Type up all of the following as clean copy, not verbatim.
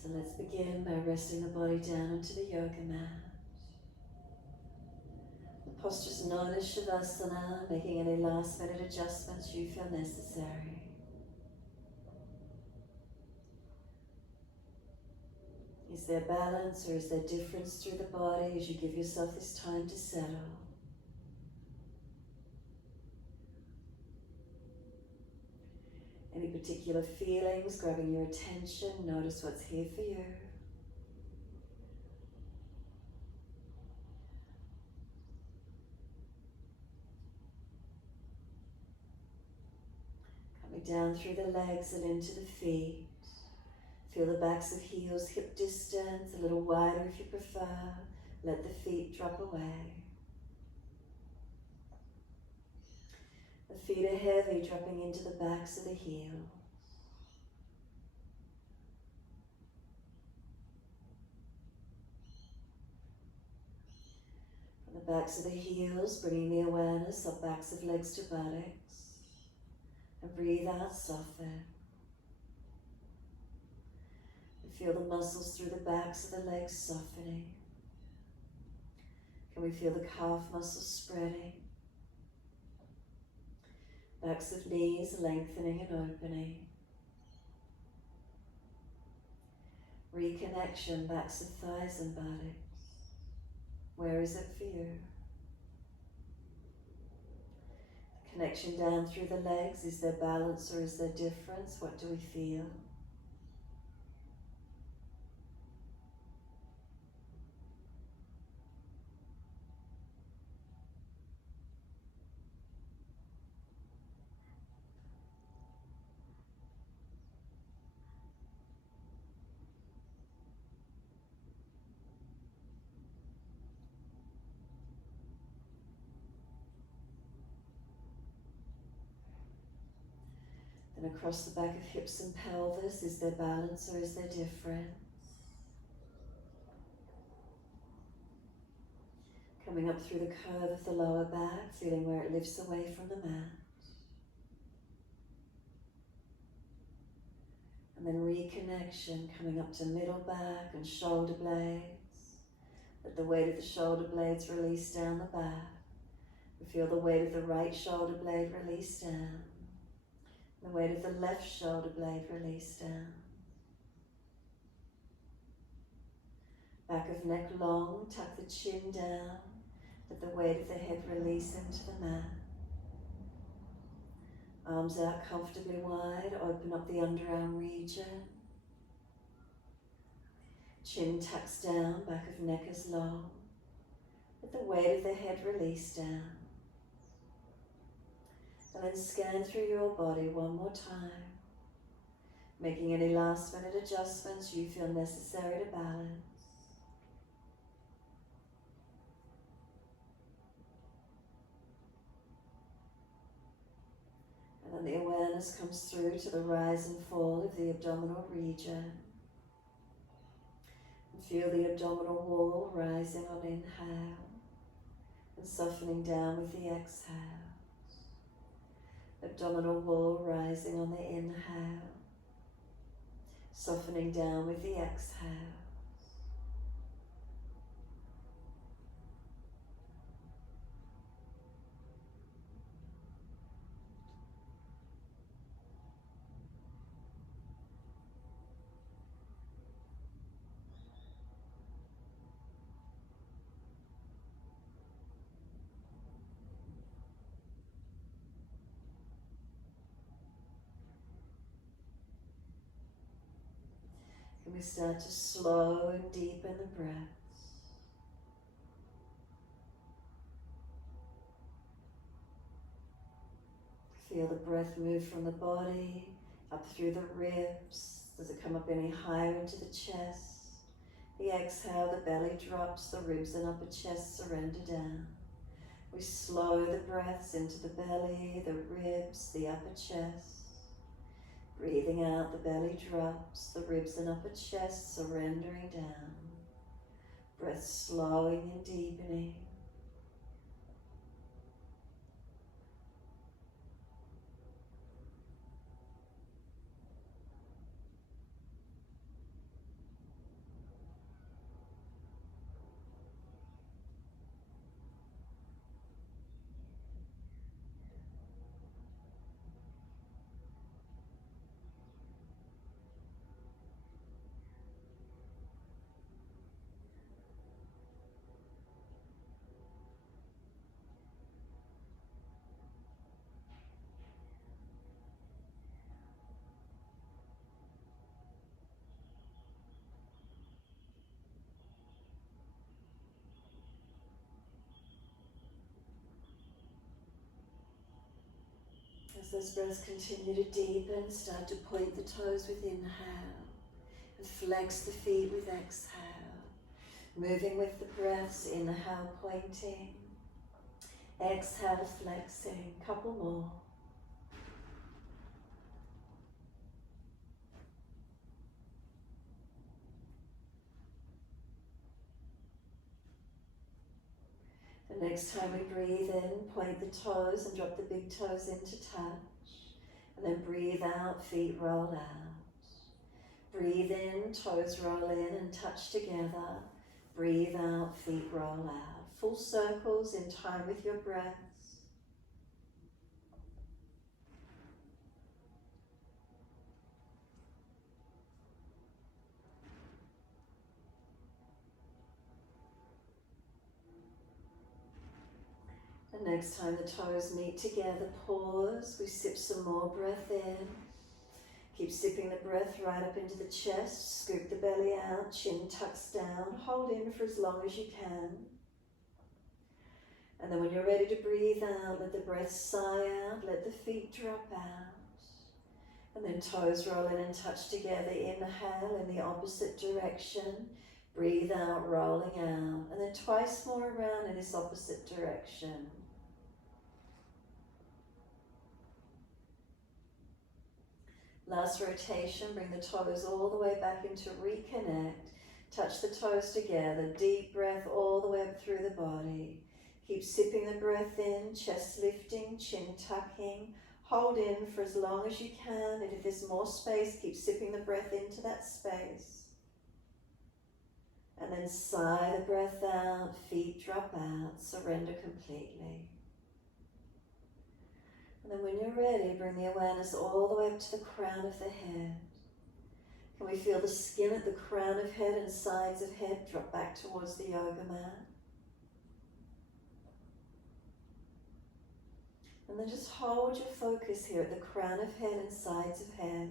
So let's begin by resting the body down onto the yoga mat. The posture is known as Shavasana, making any last minute adjustments you feel necessary. Is there balance or is there difference through the body as you give yourself this time to settle? Any particular feelings grabbing your attention? Notice what's here for you. Coming down through the legs and into the feet. Feel the backs of heels hip distance, a little wider if you prefer. Let the feet drop away. The feet are heavy, dropping into the backs of the heels. From the backs of the heels, bringing the awareness up backs of legs to buttocks. And breathe out, soften. And feel the muscles through the backs of the legs softening. Can we feel the calf muscles spreading? Backs of knees lengthening and opening. Reconnection, backs of thighs and buttocks. Where is it for you? Connection down through the legs. Is there balance or is there difference? What do we feel? And across the back of hips and pelvis, is there balance or is there difference? Coming up through the curve of the lower back, feeling where it lifts away from the mat. And then reconnection, coming up to middle back and shoulder blades. Let the weight of the shoulder blades release down the back. We feel the weight of the right shoulder blade release down. The weight of the left shoulder blade release down. Back of neck long, tuck the chin down. Let the weight of the head release into the mat. Arms out comfortably wide, open up the underarm region. Chin tucks down, back of neck is long. Let the weight of the head release down. And then scan through your body one more time, making any last minute adjustments you feel necessary to balance. And then the awareness comes through to the rise and fall of the abdominal region. And feel the abdominal wall rising on inhale and softening down with the exhale. Abdominal wall rising on the inhale, softening down with the exhale. And we start to slow and deepen the breaths. Feel the breath move from the body, up through the ribs. Does it come up any higher into the chest? The exhale, the belly drops, the ribs and upper chest surrender down. We slow the breaths into the belly, the ribs, the upper chest. Breathing out, the belly drops, the ribs and upper chest surrendering down. Breath slowing and deepening. As those breaths continue to deepen, start to point the toes with inhale and flex the feet with exhale. Moving with the breaths, inhale pointing, exhale flexing, couple more. The next time we breathe in, point the toes and drop the big toes into touch. And then breathe out, feet roll out. Breathe in, toes roll in and touch together. Breathe out, feet roll out. Full circles in time with your breaths. The next time the toes meet together, pause. We sip some more breath in. Keep sipping the breath right up into the chest. Scoop the belly out, chin tucks down. Hold in for as long as you can. And then when you're ready to breathe out, let the breath sigh out. Let the feet drop out. And then toes roll in and touch together. Inhale in the opposite direction. Breathe out, rolling out. And then twice more around in this opposite direction. Last rotation, bring the toes all the way back into reconnect. Touch the toes together. Deep breath all the way up through the body. Keep sipping the breath in, chest lifting, chin tucking. Hold in for as long as you can, and if there's more space, keep sipping the breath into that space. And then sigh the breath out, feet drop out, surrender completely. And then when you're ready, bring the awareness all the way up to the crown of the head. Can we feel the skin at the crown of head and sides of head drop back towards the yoga mat? And then just hold your focus here at the crown of head and sides of head.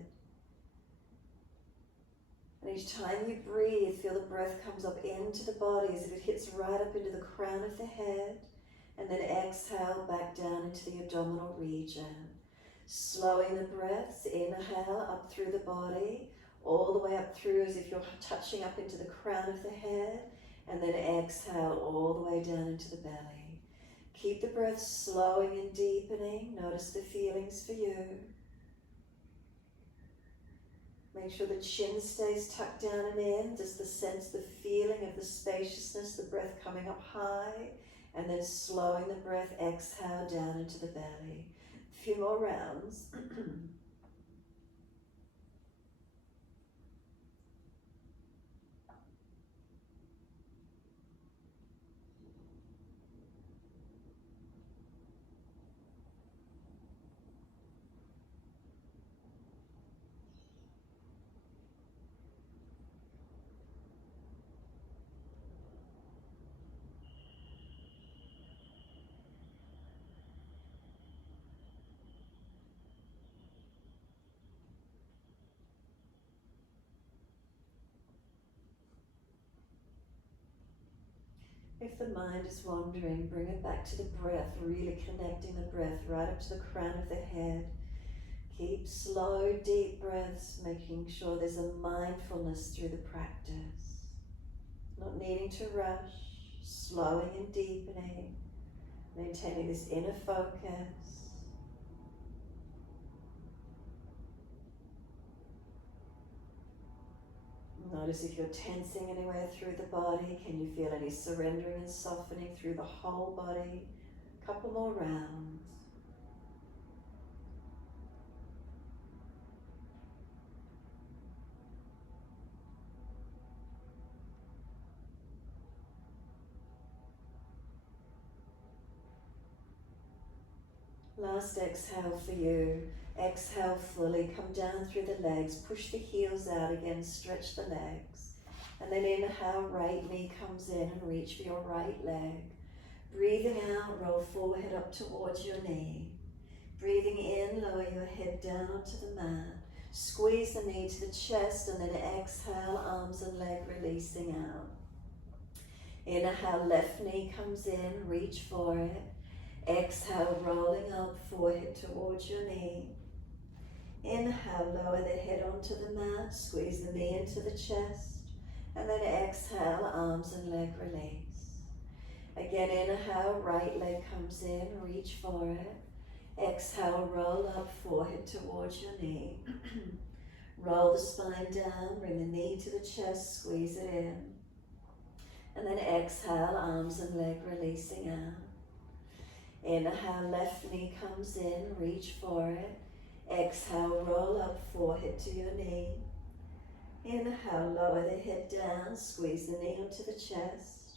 And each time you breathe, feel the breath comes up into the body as if it hits right up into the crown of the head. And then exhale back down into the abdominal region. Slowing the breaths, inhale up through the body, all the way up through as if you're touching up into the crown of the head. And then exhale all the way down into the belly. Keep the breath slowing and deepening. Notice the feelings for you. Make sure the chin stays tucked down and in. Just the sense, the feeling of the spaciousness, the breath coming up high. And then slowing the breath, exhale down into the belly. A few more rounds. If the mind is wandering, bring it back to the breath, really connecting the breath right up to the crown of the head. Keep slow, deep breaths, making sure there's a mindfulness through the practice. Not needing to rush, slowing and deepening, maintaining this inner focus. Notice if you're tensing anywhere through the body. Can you feel any surrendering and softening through the whole body? A couple more rounds. Last exhale for you. Exhale fully, come down through the legs, push the heels out again, stretch the legs. And then inhale, right knee comes in and reach for your right leg. Breathing out, roll forehead up towards your knee. Breathing in, lower your head down onto the mat. Squeeze the knee to the chest and then exhale, arms and leg releasing out. Inhale, left knee comes in, reach for it. Exhale, rolling up, forehead towards your knee. Inhale, lower the head onto the mat, squeeze the knee into the chest. And then exhale, arms and leg release. Again, inhale, right leg comes in, reach for it. Exhale, roll up, forehead towards your knee. Roll the spine down, bring the knee to the chest, squeeze it in. And then exhale, arms and leg releasing out. Inhale, left knee comes in, reach for it. Exhale, roll up, forehead to your knee. Inhale, lower the head down, squeeze the knee onto the chest.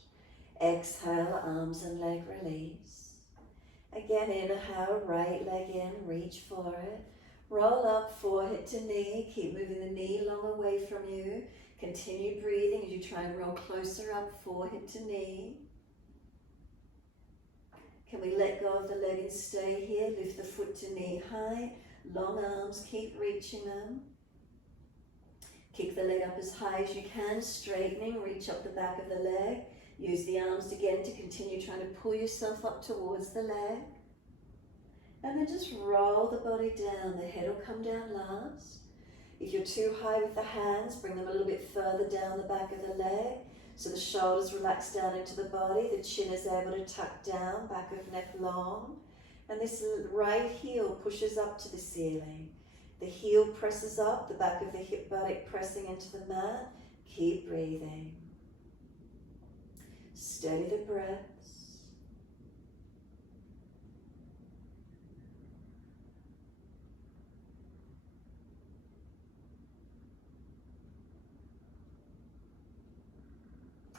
Exhale, arms and leg release. Again, inhale, right leg in, reach for it. Roll up, forehead to knee, keep moving the knee long away from you. Continue breathing as you try and roll closer up, forehead to knee. Can we let go of the leg and stay here? Lift the foot to knee height. Long arms, keep reaching them. Kick the leg up as high as you can, straightening, reach up the back of the leg. Use the arms again to continue trying to pull yourself up towards the leg. And then just roll the body down. The head will come down last. If you're too high with the hands, bring them a little bit further down the back of the leg. So the shoulders relax down into the body. The chin is able to tuck down, back of neck long. And this right heel pushes up to the ceiling. The heel presses up, the back of the hip buttock pressing into the mat. Keep breathing. Steady the breaths.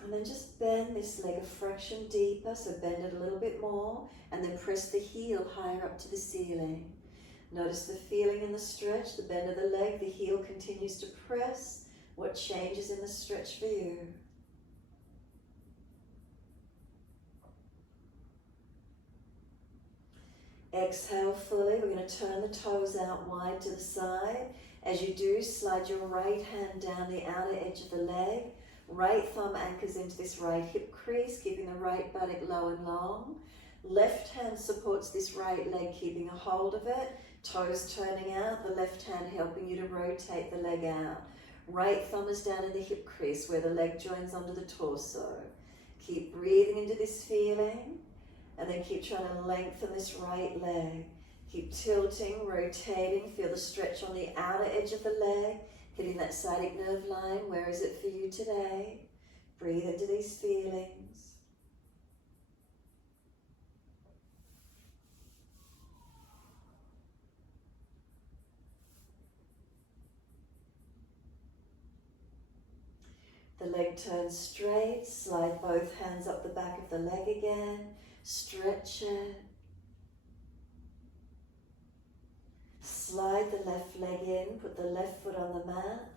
And then just bend this leg a fraction deeper, so bend it a little bit more, and then press the heel higher up to the ceiling. Notice the feeling in the stretch, the bend of the leg, the heel continues to press. What changes in the stretch for you? Exhale fully. We're going to turn the toes out wide to the side. As you do, slide your right hand down the outer edge of the leg. Right thumb anchors into this right hip crease, keeping the right buttock low and long. Left hand supports this right leg, keeping a hold of it. Toes turning out, the left hand helping you to rotate the leg out. Right thumb is down in the hip crease where the leg joins onto the torso. Keep breathing into this feeling, and then keep trying to lengthen this right leg. Keep tilting, rotating, feel the stretch on the outer edge of the leg, hitting that sciatic nerve line. Where is it for you today? Breathe into these feelings. The leg turns straight, slide both hands up the back of the leg again, stretch it. Slide the left leg in, put the left foot on the mat,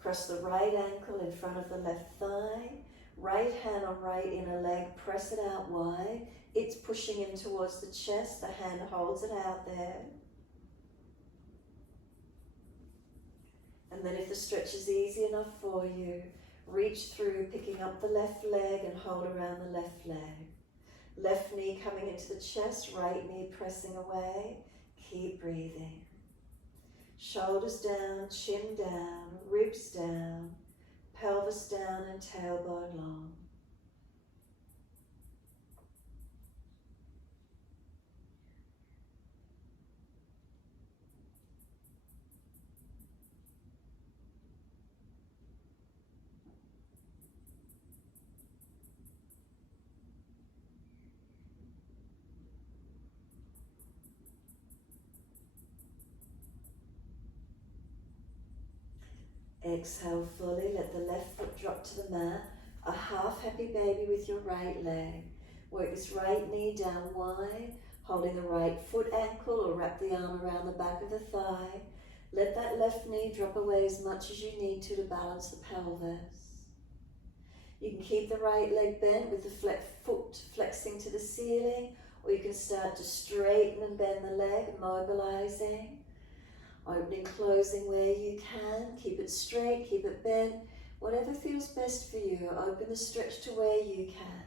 cross the right ankle in front of the left thigh, right hand on right inner leg, press it out wide. It's pushing in towards the chest, the hand holds it out there. And then if the stretch is easy enough for you, reach through, picking up the left leg and hold around the left leg. Left knee coming into the chest, right knee pressing away. Keep breathing. Shoulders down, chin down, ribs down, pelvis down and tailbone long. Exhale fully, let the left foot drop to the mat. A half happy baby with your right leg. Work this right knee down wide, holding the right foot ankle or wrap the arm around the back of the thigh. Let that left knee drop away as much as you need to balance the pelvis. You can keep the right leg bent with the foot flexing to the ceiling, or you can start to straighten and bend the leg, mobilizing. Opening, closing where you can. Keep it straight, keep it bent. Whatever feels best for you. Open the stretch to where you can.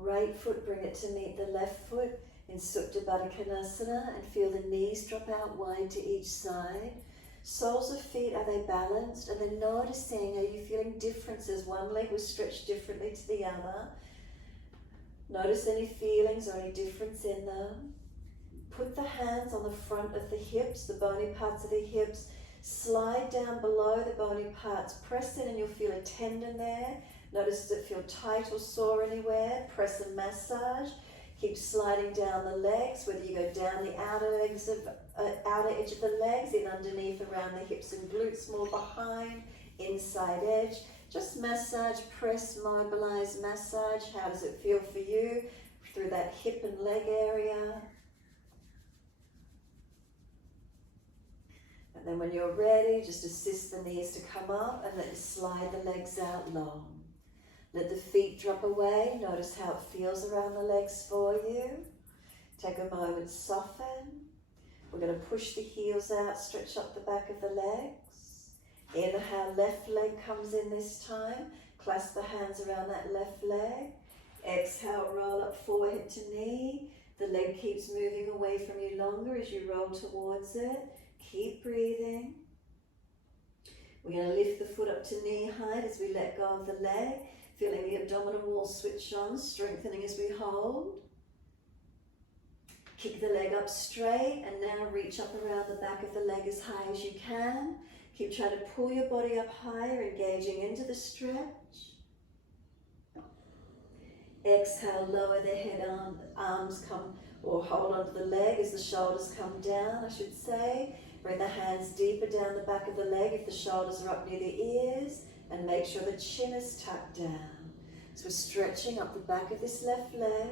Right foot, bring it to meet the left foot in Supta Baddha Konasana, and feel the knees drop out wide to each side. Soles of feet, are they balanced? And then noticing, are you feeling differences? One leg was stretched differently to the other. Notice any feelings or any difference in them. Put the hands on the front of the hips, the bony parts of the hips. Slide down below the bony parts. Press in and you'll feel a tendon there. Notice does it feel tight or sore anywhere? Press and massage. Keep sliding down the legs, whether you go down the outer edge of the legs, in underneath around the hips and glutes, more behind, inside edge. Just massage, press, mobilize, massage. How does it feel for you through that hip and leg area? And then when you're ready, just assist the knees to come up and then slide the legs out long. Let the feet drop away. Notice how it feels around the legs for you. Take a moment, soften. We're going to push the heels out, stretch up the back of the legs. Inhale, left leg comes in this time. Clasp the hands around that left leg. Exhale, roll up forehead to knee. The leg keeps moving away from you longer as you roll towards it. Keep breathing. We're going to lift the foot up to knee height as we let go of the leg. Feeling the abdominal wall switch on, strengthening as we hold. Kick the leg up straight and now reach up around the back of the leg as high as you can. Keep trying to pull your body up higher, engaging into the stretch. Exhale, lower the head, arms come, or hold onto the leg as the shoulders come down, I should say. Bring the hands deeper down the back of the leg if the shoulders are up near the ears. And make sure the chin is tucked down. So we're stretching up the back of this left leg.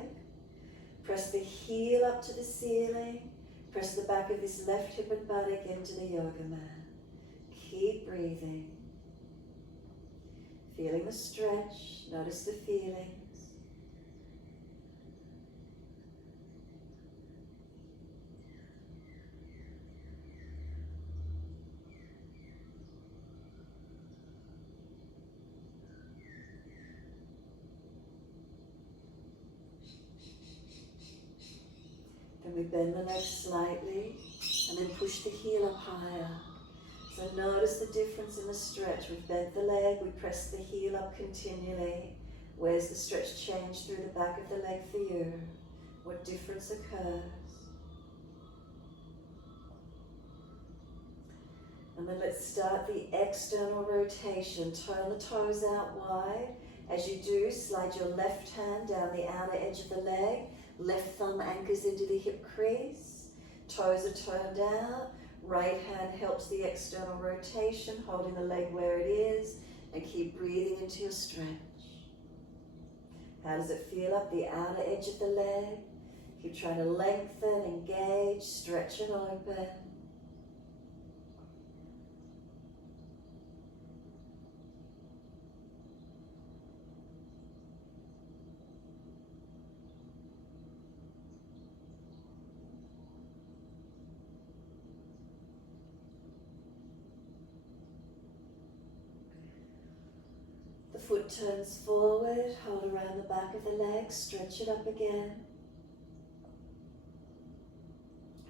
Press the heel up to the ceiling. Press the back of this left hip and buttock into the yoga mat. Keep breathing. Feeling the stretch. Notice the feelings. Then we bend the leg slightly and then push the heel up higher. So notice the difference in the stretch. We've bent the leg, we press the heel up continually. Where's the stretch change through the back of the leg for you? What difference occurs? And then let's start the external rotation. Turn the toes out wide. As you do, slide your left hand down the outer edge of the leg. Left thumb anchors into the hip crease. Toes are turned out. Right hand helps the external rotation, holding the leg where it is. And keep breathing into your stretch. How does it feel up the outer edge of the leg? Keep trying to lengthen, engage, stretch and open. The foot turns forward, hold around the back of the leg, stretch it up again.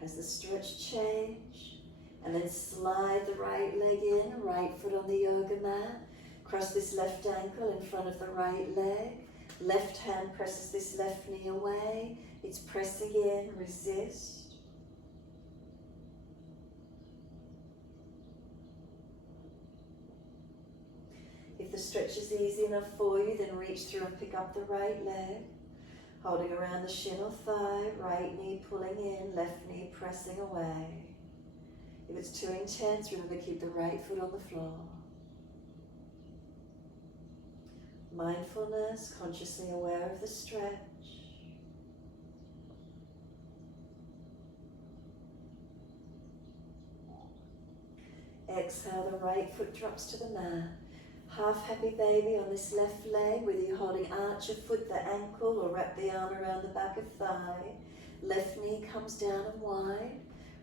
Has the stretch change? And then slide the right leg in, right foot on the yoga mat. Cross this left ankle in front of the right leg. Left hand presses this left knee away. It's pressing in, resist. If the stretch is easy enough for you, then reach through and pick up the right leg. Holding around the shin or thigh, right knee pulling in, left knee pressing away. If it's too intense, remember to keep the right foot on the floor. Mindfulness, consciously aware of the stretch. Exhale, the right foot drops to the mat. Half happy baby on this left leg, whether you're holding arch of foot, the ankle, or wrap the arm around the back of thigh. Left knee comes down and wide.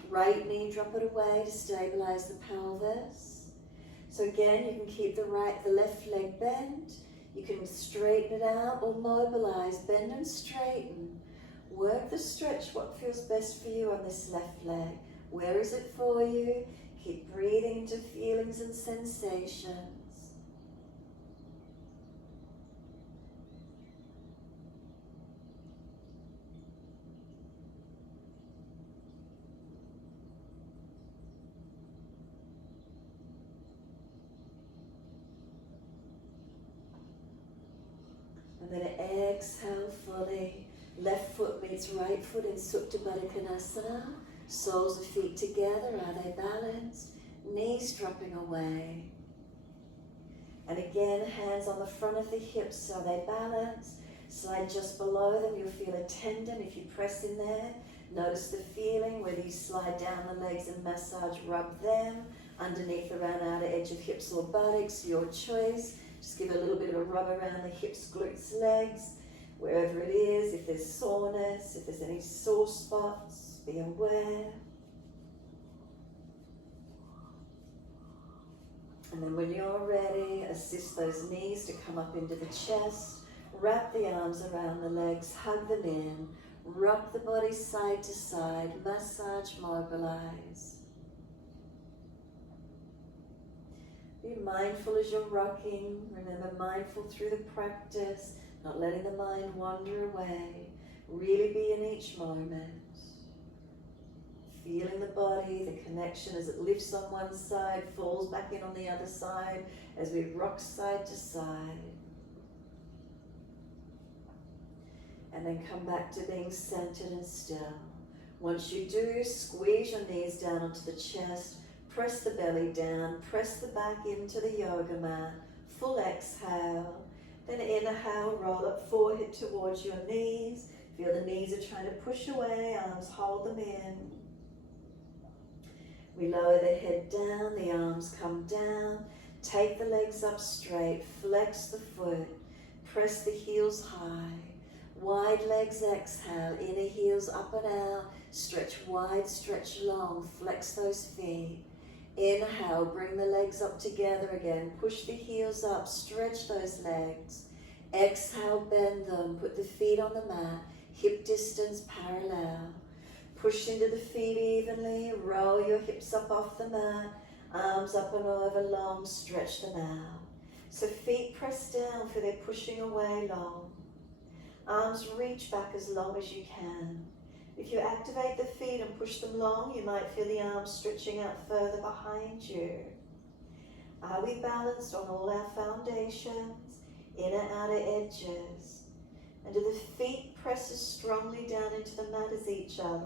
Right knee, drop it away to stabilize the pelvis. So again, you can keep the left leg bent. You can straighten it out or mobilize, bend and straighten. Work the stretch, what feels best for you on this left leg. Where is it for you? Keep breathing into feelings and sensations. And then exhale fully. Left foot meets right foot in Supta Baddha Konasana. Soles of feet together, are they balanced? Knees dropping away. And again, hands on the front of the hips, are they balanced? Slide just below them, you'll feel a tendon if you press in there. Notice the feeling, whether you slide down the legs and massage, rub them underneath around outer edge of hips or buttocks, your choice. Just give a little bit of a rub around the hips, glutes, legs, wherever it is. If there's soreness, if there's any sore spots, be aware. And then when you're ready, assist those knees to come up into the chest. Wrap the arms around the legs, hug them in. Rock the body side to side, massage, mobilize. Be mindful as you're rocking. Remember, mindful through the practice, not letting the mind wander away. Really be in each moment. Feeling the body, the connection as it lifts on one side, falls back in on the other side, as we rock side to side. And then come back to being centered and still. Once you do, squeeze your knees down onto the chest, press the belly down, press the back into the yoga mat, full exhale. Then inhale, roll up forehead towards your knees. Feel the knees are trying to push away, arms hold them in. We lower the head down, the arms come down. Take the legs up straight, flex the foot, press the heels high. Wide legs, exhale, inner heels up and out. Stretch wide, stretch long, flex those feet. Inhale, bring the legs up together again. Push the heels up, stretch those legs. Exhale, bend them, put the feet on the mat, hip distance parallel. Push into the feet evenly, roll your hips up off the mat, arms up and over long, stretch them out. So feet press down, for they're pushing away long. Arms reach back as long as you can. If you activate the feet and push them long, you might feel the arms stretching out further behind you. Are we balanced on all our foundations, inner, outer edges? And do the feet press as strongly down into the mat as each other?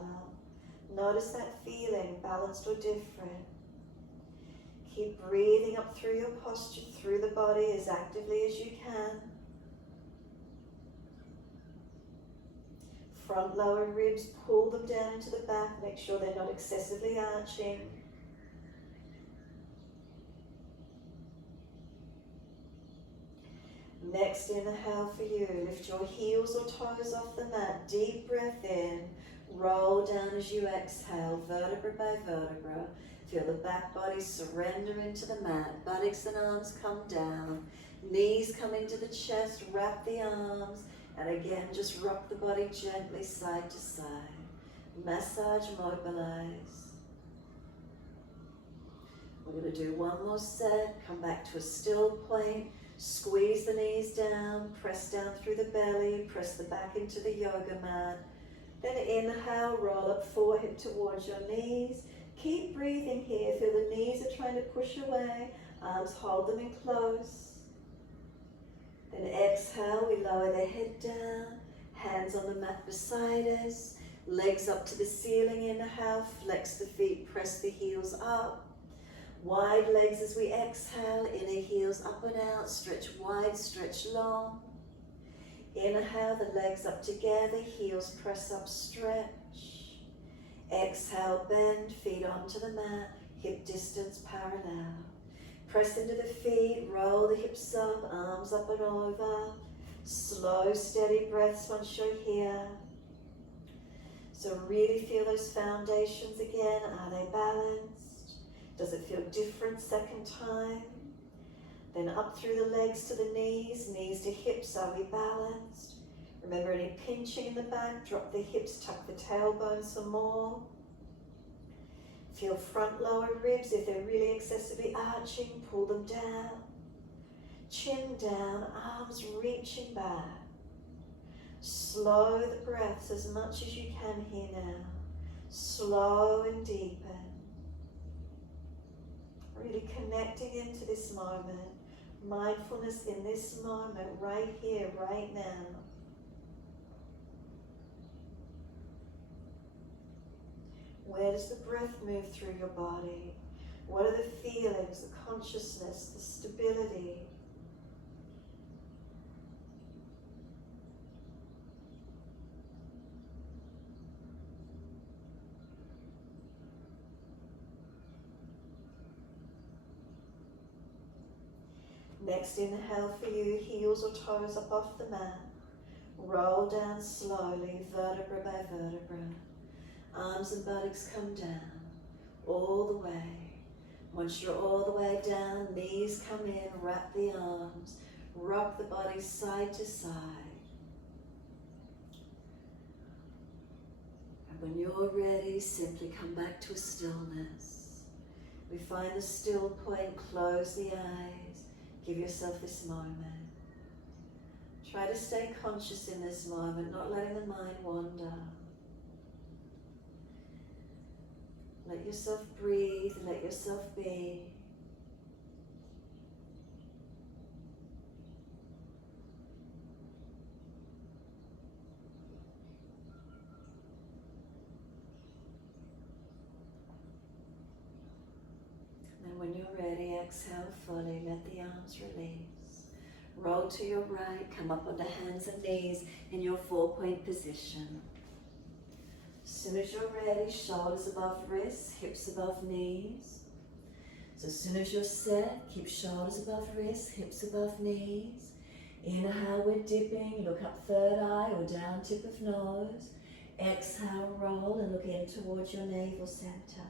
Notice that feeling, balanced or different. Keep breathing up through your posture, through the body as actively as you can. Front lower ribs, pull them down into the back, make sure they're not excessively arching. Next inhale for you, lift your heels or toes off the mat, deep breath in, roll down as you exhale, vertebra by vertebra. Feel the back body surrender into the mat, buttocks and arms come down, knees come into the chest, wrap the arms, and again just rock the body gently side to side. Massage, mobilize. We're going to do one more set, come back to a still point. Squeeze the knees down, press down through the belly, press the back into the yoga mat. Then inhale, roll up forehead towards your knees. Keep breathing here, feel the knees are trying to push away, arms hold them in close. Then exhale, we lower the head down, hands on the mat beside us, legs up to the ceiling, inhale, flex the feet, press the heels up. Wide legs as we exhale, inner heels up and out, stretch wide, stretch long. Inhale, the legs up together, heels press up, stretch. Exhale, bend, feet onto the mat, hip distance parallel. Press into the feet, roll the hips up, arms up and over. Slow, steady breaths once you're here. So really feel those foundations again. Are they balanced? Does it feel different second time? Then up through the legs to the knees to hips. Are we balanced? Remember, any pinching in the back, drop the hips, tuck the tailbone some more. Feel front lower ribs. If they're really excessively arching, pull them down. Chin down, arms reaching back. Slow the breaths as much as you can here now. Slow and deepen. Really connecting into this moment. Mindfulness in this moment, right here, right now. Where does the breath move through your body? What are the feelings, the consciousness, the stability? Next inhale for you, heels or toes up off the mat. Roll down slowly, vertebra by vertebra. Arms and buttocks come down, all the way. Once you're all the way down, knees come in, wrap the arms, rock the body side to side. And when you're ready, simply come back to a stillness. We find a still point, close the eyes, give yourself this moment. Try to stay conscious in this moment, not letting the mind wander. Let yourself breathe, let yourself be. And when you're ready, exhale fully, let the arms release. Roll to your right, come up onto hands and knees in your 4-point position. As soon as you're ready, shoulders above wrists, hips above knees. So as soon as you're set, keep shoulders above wrists, hips above knees. Inhale, we're dipping, look up third eye or down tip of nose. Exhale, roll and look in towards your navel center.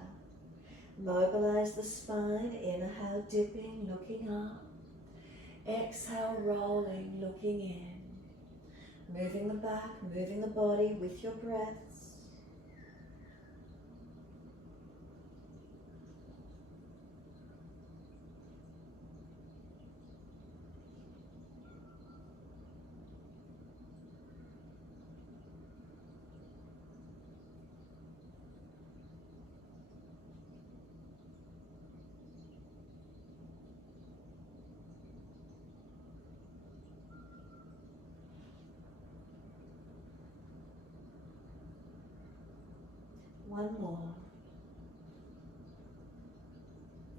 Mobilize the spine, inhale, dipping, looking up. Exhale, rolling, looking in. Moving the back, moving the body with your breaths. One more.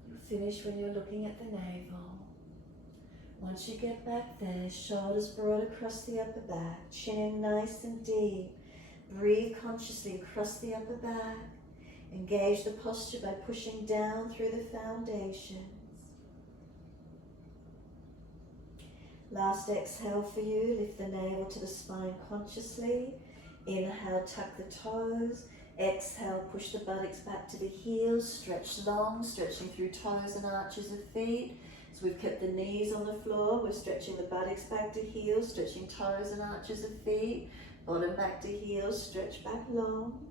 You'll finish when you're looking at the navel. Once you get back there, shoulders broad across the upper back, chin nice and deep. Breathe consciously across the upper back. Engage the posture by pushing down through the foundations. Last exhale for you, lift the navel to the spine consciously. Inhale, tuck the toes. Exhale, push the buttocks back to the heels, stretch long, stretching through toes and arches of feet. So we've kept the knees on the floor, we're stretching the buttocks back to heels, stretching toes and arches of feet, bottom back to heels, stretch back long.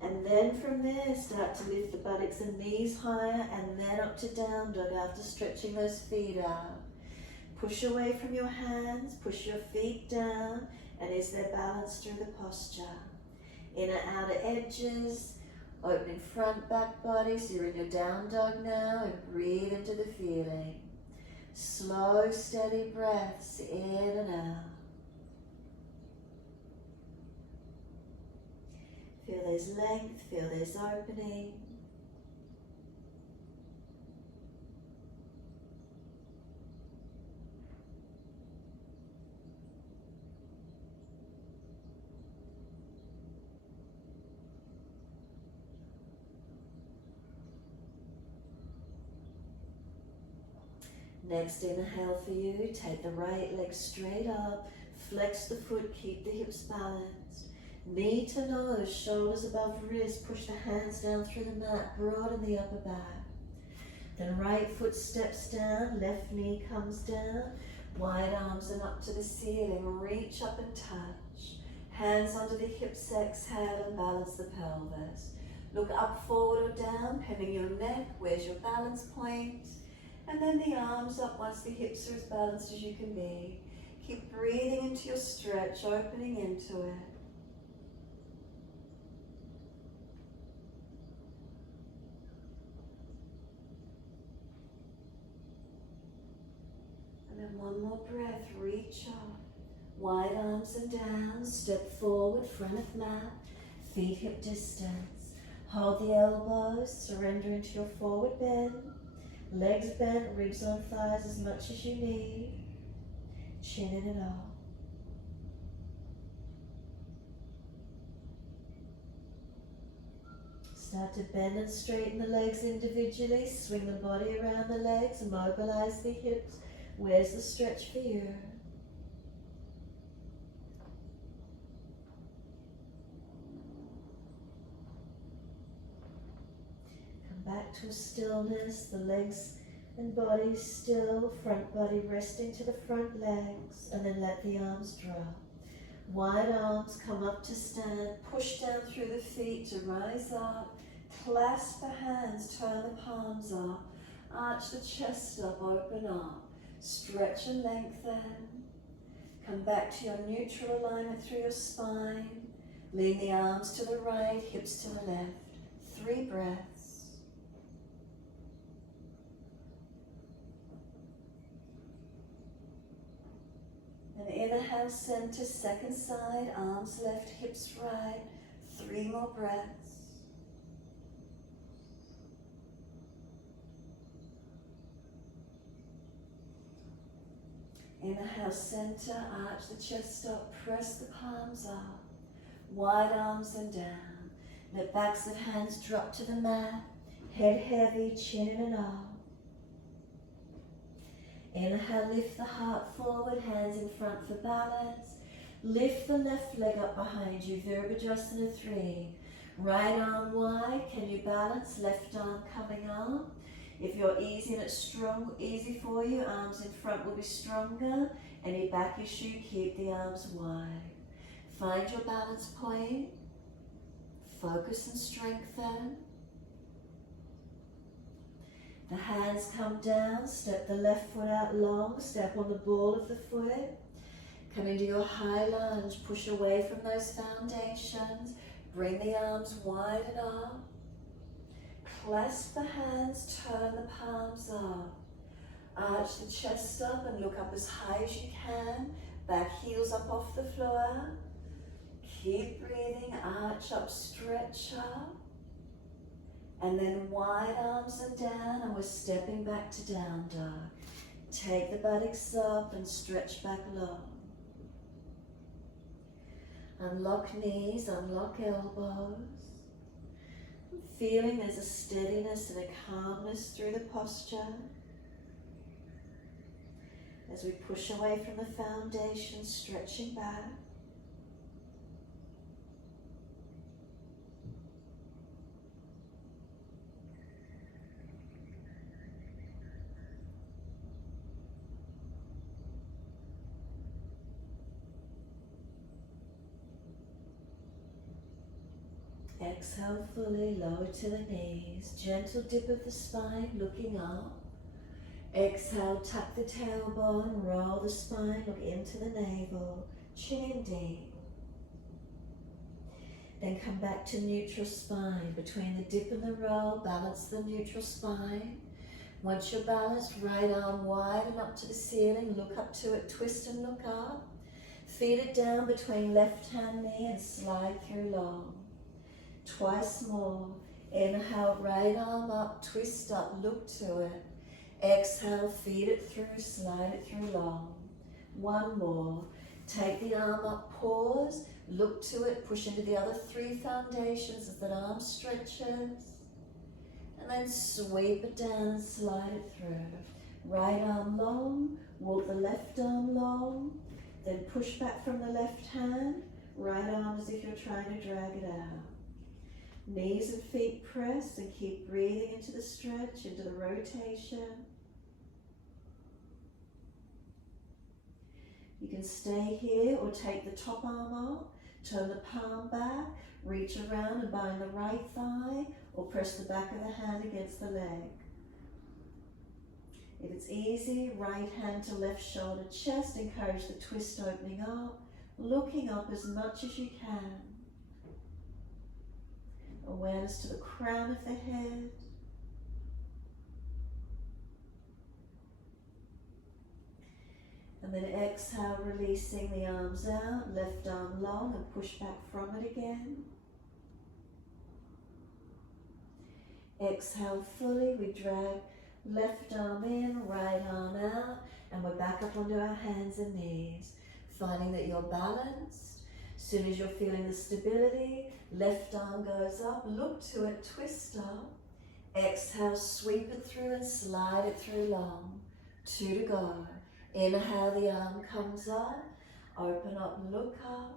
And then from there, start to lift the buttocks and knees higher, and then up to down dog after stretching those feet out. Push away from your hands, push your feet down, and is there balance through the posture? Inner outer edges, opening front back body, so you're in your down dog now, and breathe into the feeling. Slow, steady breaths in and out. Feel there's length, feel there's opening. Next inhale for you, take the right leg straight up, flex the foot, keep the hips balanced. Knee to nose, shoulders above wrist, push the hands down through the mat, broaden the upper back. Then right foot steps down, left knee comes down, wide arms and up to the ceiling, reach up and touch. Hands under the hips, exhale and balance the pelvis. Look up, forward or down, pinning your neck, where's your balance point? And then the arms up once the hips are as balanced as you can be. Keep breathing into your stretch, opening into it. And then one more breath, reach up. Wide arms and down, step forward, front of mat, feet hip distance. Hold the elbows, surrender into your forward bend. Legs bent, ribs on thighs as much as you need. Chin in and out. Start to bend and straighten the legs individually. Swing the body around the legs, mobilize the hips. Where's the stretch for you? Back to a stillness, the legs and body still, front body resting to the front legs, and then let the arms drop. Wide arms come up to stand, push down through the feet to rise up, clasp the hands, turn the palms up, arch the chest up, open up, stretch and lengthen. Come back to your neutral alignment through your spine, lean the arms to the right, hips to the left. 3 breaths. And inhale, center, second side, arms left, hips right. 3 more breaths. Inhale, center, arch the chest up, press the palms up. Wide arms and down. Let backs of hands drop to the mat. Head heavy, chin in and up. Inhale, lift the heart forward, hands in front for balance. Lift the left leg up behind you, Virabhadrasana 3. Right arm wide, can you balance? Left arm coming up. If you're easy and it's strong, easy for you, arms in front will be stronger. Any back issue, keep the arms wide. Find your balance point. Focus and strengthen. The hands come down, step the left foot out long, step on the ball of the foot. Come into your high lunge, push away from those foundations. Bring the arms wide and up. Clasp the hands, turn the palms up. Arch the chest up and look up as high as you can. Back heels up off the floor. Keep breathing, arch up, stretch up. And then wide arms and down, and we're stepping back to down dog. Take the buttocks up and stretch back long. Unlock knees, unlock elbows. Feeling there's a steadiness and a calmness through the posture. As we push away from the foundation, stretching back. Exhale fully, lower to the knees, gentle dip of the spine, looking up. Exhale, tuck the tailbone, roll the spine, look into the navel, chin in deep. Then come back to neutral spine, between the dip and the roll, balance the neutral spine. Once you're balanced, right arm wide and up to the ceiling, look up to it, twist and look up. Feet it down between left hand knee and slide through long. Twice more. Inhale, right arm up, twist up, look to it. Exhale, feed it through, slide it through long. One more. Take the arm up, pause, look to it, push into the other 3 foundations as that arm stretches. And then sweep it down and slide it through. Right arm long, walk the left arm long, then push back from the left hand, right arm as if you're trying to drag it out. Knees and feet pressed, and keep breathing into the stretch, into the rotation. You can stay here or take the top arm up, turn the palm back, reach around and bind the right thigh, or press the back of the hand against the leg. If it's easy, right hand to left shoulder, chest, encourage the twist opening up, looking up as much as you can. Awareness to the crown of the head. And then exhale, releasing the arms out, left arm long and push back from it again. Exhale fully, we drag left arm in, right arm out, and we're back up onto our hands and knees, finding that you're balanced. As soon as you're feeling the stability, left arm goes up, look to it, twist up. Exhale, sweep it through and slide it through long. 2 to go. Inhale, the arm comes up, open up, look up.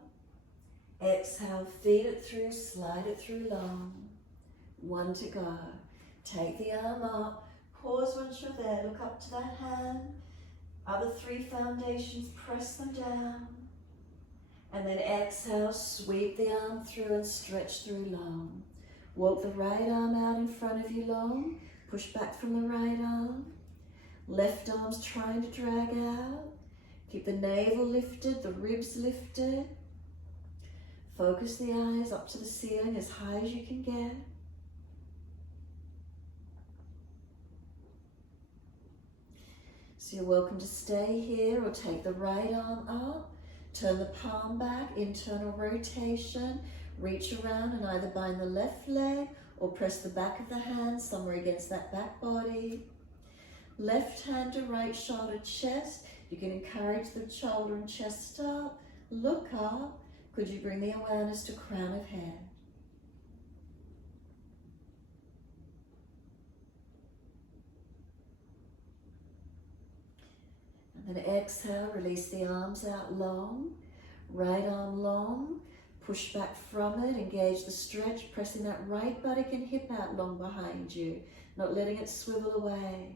Exhale, feed it through, slide it through long. 1 to go. Take the arm up, pause once you're there, look up to that hand. Other 3 foundations, press them down. And then exhale, sweep the arm through and stretch through long. Walk the right arm out in front of you long, push back from the right arm. Left arm's trying to drag out. Keep the navel lifted, the ribs lifted. Focus the eyes up to the ceiling as high as you can get. So you're welcome to stay here or take the right arm up, turn the palm back, internal rotation, reach around and either bind the left leg or press the back of the hand somewhere against that back body. Left hand to right shoulder, chest. You can encourage the shoulder and chest up. Look up. Could you bring the awareness to crown of head? And then exhale, release the arms out long. Right arm long. Push back from it. Engage the stretch, pressing that right buttock and hip out long behind you. Not letting it swivel away.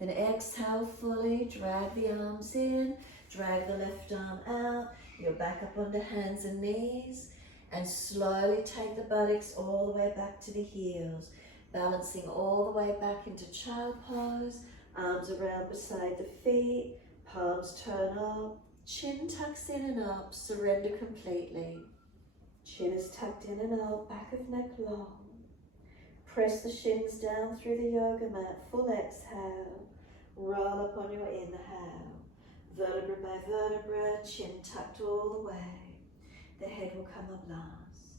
Then exhale fully, drag the arms in, drag the left arm out, you're back up onto hands and knees, and slowly take the buttocks all the way back to the heels, balancing all the way back into child pose, arms around beside the feet, palms turn up, chin tucks in and up, surrender completely. Chin is tucked in and up, back of neck long. Press the shins down through the yoga mat, full exhale. Roll up on your inhale. Vertebra by vertebra, chin tucked all the way. The head will come up last.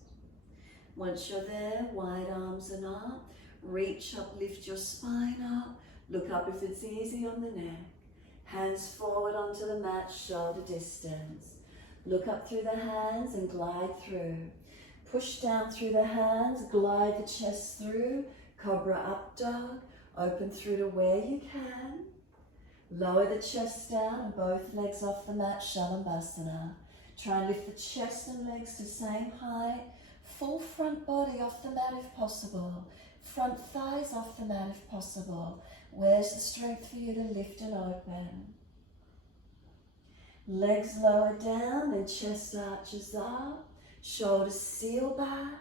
Once you're there, wide arms and up. Reach up, lift your spine up. Look up if it's easy on the neck. Hands forward onto the mat, shoulder distance. Look up through the hands and glide through. Push down through the hands, glide the chest through, cobra up dog, open through to where you can. Lower the chest down and both legs off the mat, Shavasana. Try and lift the chest and legs to same height. Full front body off the mat if possible. Front thighs off the mat if possible. Where's the strength for you to lift and open? Legs lower down, then chest arches up. Shoulders seal back,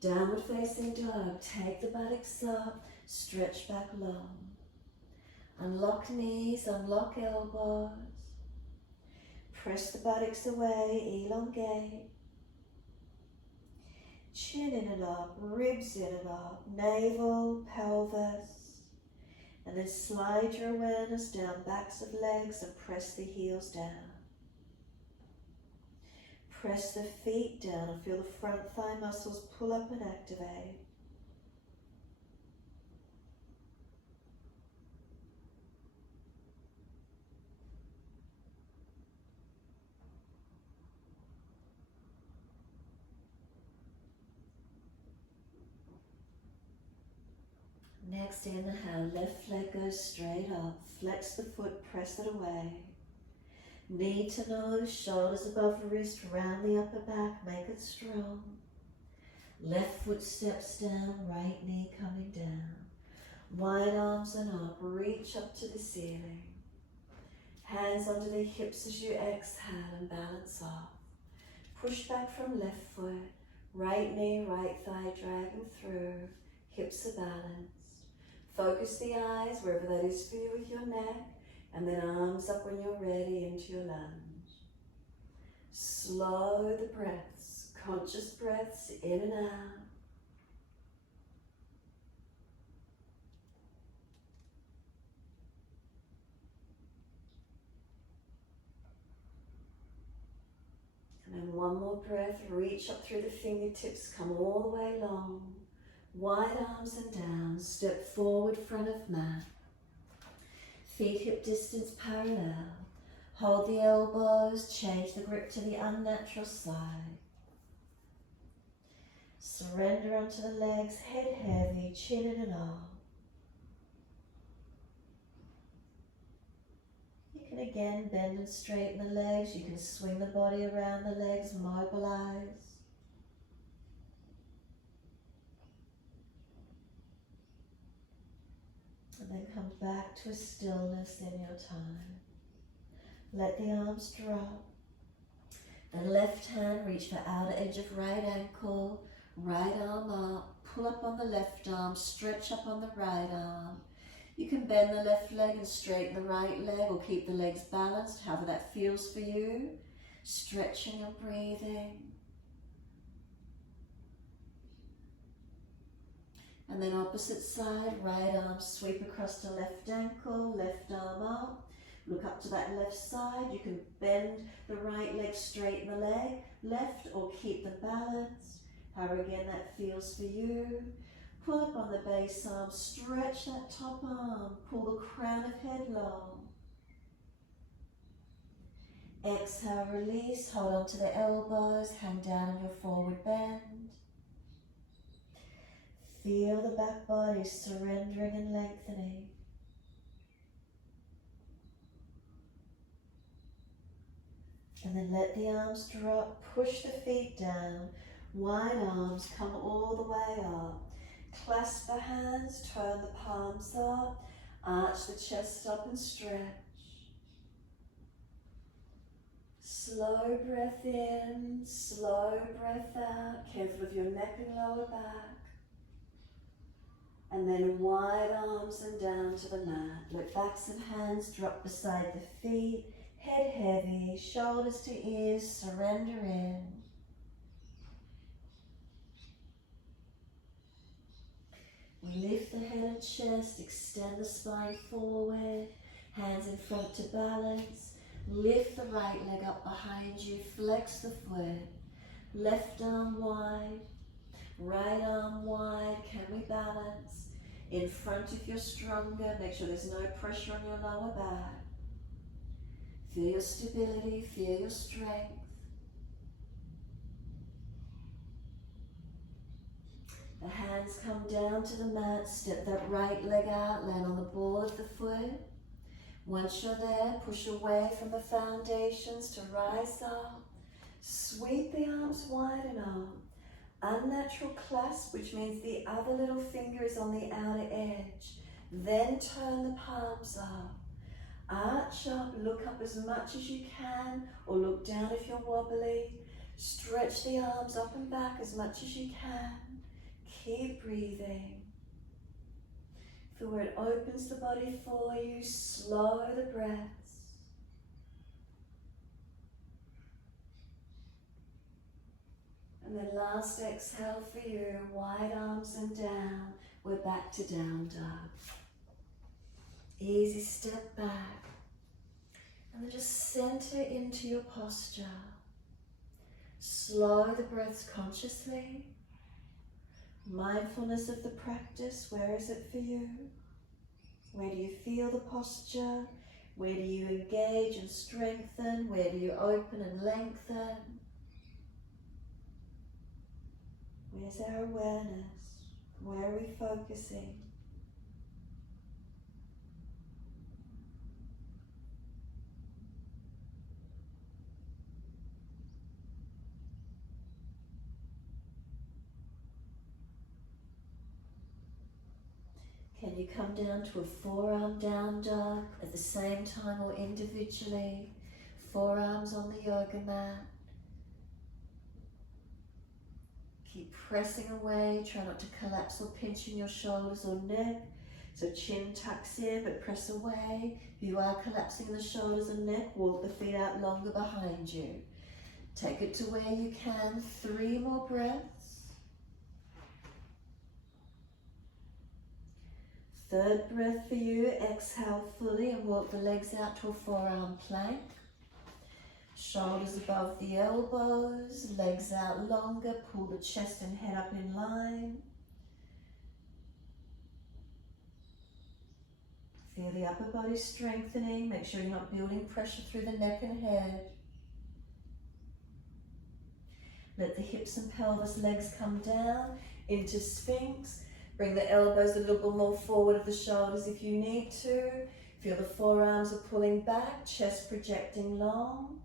downward facing dog. Take the buttocks up, stretch back long. Unlock knees, unlock elbows. Press the buttocks away, elongate. Chin in and up, ribs in and up, navel, pelvis. And then slide your awareness down backs of legs and press the heels down. Press the feet down and feel the front thigh muscles pull up and activate. Next inhale, left leg goes straight up. Flex the foot, press it away. Knee to nose, shoulders above the wrist, round the upper back, make it strong. Left foot steps down, right knee coming down. Wide arms and up, reach up to the ceiling. Hands under the hips as you exhale and balance off. Push back from left foot, right knee, right thigh dragging through, hips are balanced. Focus the eyes wherever that is for you with your neck, and then arms up when you're ready into your lunge. Slow the breaths, conscious breaths in and out. And then one more breath, reach up through the fingertips, come all the way long. Wide arms and down, step forward, front of mat. Feet hip distance parallel. Hold the elbows, change the grip to the unnatural side. Surrender onto the legs, head heavy, chin in and all. You can again bend and straighten the legs. You can swing the body around the legs, mobilize. And then come back to a stillness in your time. Let the arms drop. Then left hand, reach for outer edge of right ankle, right arm up, pull up on the left arm, stretch up on the right arm. You can bend the left leg and straighten the right leg, or keep the legs balanced, however that feels for you. Stretching and breathing. And then opposite side, right arm sweep across to left ankle, left arm up. Look up to that left side. You can bend the right leg, straighten the leg left, or keep them balanced. However again that feels for you. Pull up on the base arm, stretch that top arm, pull the crown of head long. Exhale, release, hold on to the elbows, hang down in your forward bend. Feel the back body surrendering and lengthening. And then let the arms drop, push the feet down, wide arms come all the way up. Clasp the hands, turn the palms up, arch the chest up and stretch. Slow breath in, slow breath out, careful of your neck and lower back. And then wide arms and down to the mat. Let backs and hands drop beside the feet, head heavy, shoulders to ears, surrender in. We lift the head and chest, extend the spine forward, hands in front to balance. Lift the right leg up behind you, flex the foot. Left arm wide, right arm wide, can we balance? In front if you're stronger, make sure there's no pressure on your lower back. Feel your stability, feel your strength. The hands come down to the mat, step that right leg out, land on the ball of the foot. Once you're there, push away from the foundations to rise up. Sweep the arms wide and up. Unnatural clasp, which means the other little finger is on the outer edge. Then turn the palms up. Arch up, look up as much as you can, or look down if you're wobbly. Stretch the arms up and back as much as you can. Keep breathing. Feel where it opens the body for you. Slow the breaths. And then last exhale for you, wide arms and down. We're back to down dog. Easy step back. And then just center into your posture. Slow the breaths consciously. Mindfulness of the practice, where is it for you? Where do you feel the posture? Where do you engage and strengthen? Where do you open and lengthen? Where's our awareness? Where are we focusing? Can you come down to a forearm down dog at the same time or individually? Forearms on the yoga mat. Keep pressing away. Try not to collapse or pinch in your shoulders or neck. So chin tucks in, but press away. If you are collapsing in the shoulders and neck, walk the feet out longer behind you. Take it to where you can. 3 more breaths. 3rd breath for you. Exhale fully and walk the legs out to a forearm plank. Shoulders above the elbows, legs out longer. Pull the chest and head up in line. Feel the upper body strengthening. Make sure you're not building pressure through the neck and head. Let the hips and pelvis, legs come down into Sphinx. Bring the elbows a little bit more forward of the shoulders if you need to. Feel the forearms are pulling back, chest projecting long.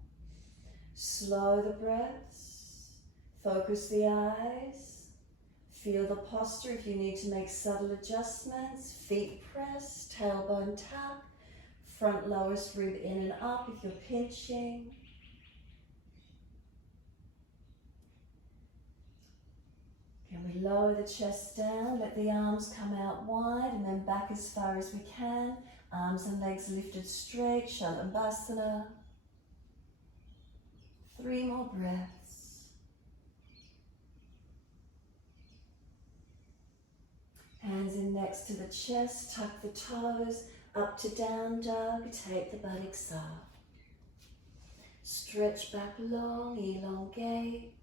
Slow the breaths. Focus the eyes. Feel the posture if you need to make subtle adjustments. Feet press, tailbone tuck, front lowest rib in and up if you're pinching. Can we lower the chest down, let the arms come out wide and then back as far as we can. Arms and legs lifted straight, Shavasana. 3 more breaths. Hands in next to the chest, tuck the toes, up to down dog, take the buttocks up. Stretch back long, elongate.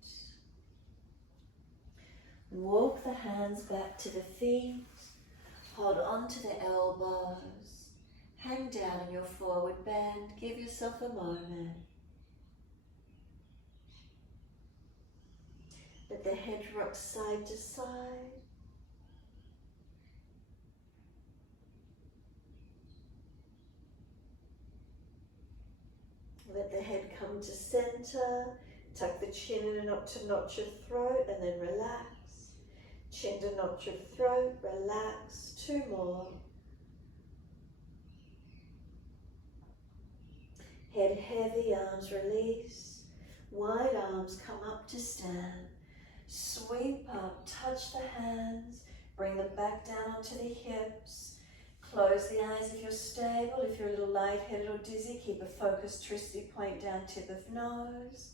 Walk the hands back to the feet, hold on to the elbows, hang down in your forward bend, give yourself a moment. Let the head rock side to side. Let the head come to center, tuck the chin in and up to notch your throat and then relax. Chin to notch your throat, relax. 2 more. Head heavy, arms release. Wide arms come up to stand. Sweep up, touch the hands. Bring them back down onto the hips. Close the eyes if you're stable. If you're a little lightheaded or dizzy, keep a focused twisty point down tip of nose.